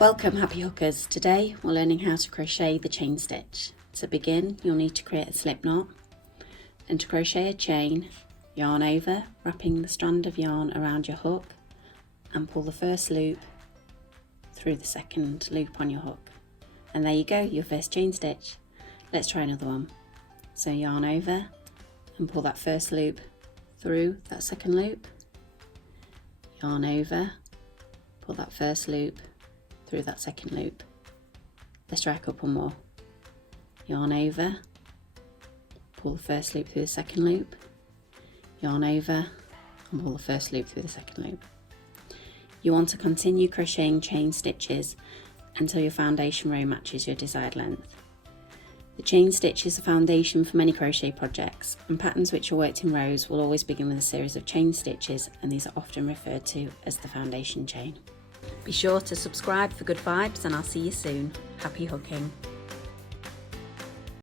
Welcome happy hookers. Today we're learning how to crochet the chain stitch. To begin, you'll need to create a slip knot and to crochet a chain, yarn over, wrapping the strand of yarn around your hook and pull the first loop through the second loop on your hook. And there you go, your first chain stitch. Let's try another one. So yarn over and pull that first loop through that second loop, yarn over, pull that first loop through that second loop. Let's try a couple more. Yarn over, pull the first loop through the second loop, yarn over and pull the first loop through the second loop. You want to continue crocheting chain stitches until your foundation row matches your desired length. The chain stitch is the foundation for many crochet projects, and patterns which are worked in rows will always begin with a series of chain stitches, and these are often referred to as the foundation chain. Be sure to subscribe for good vibes, and I'll see you soon. Happy hooking!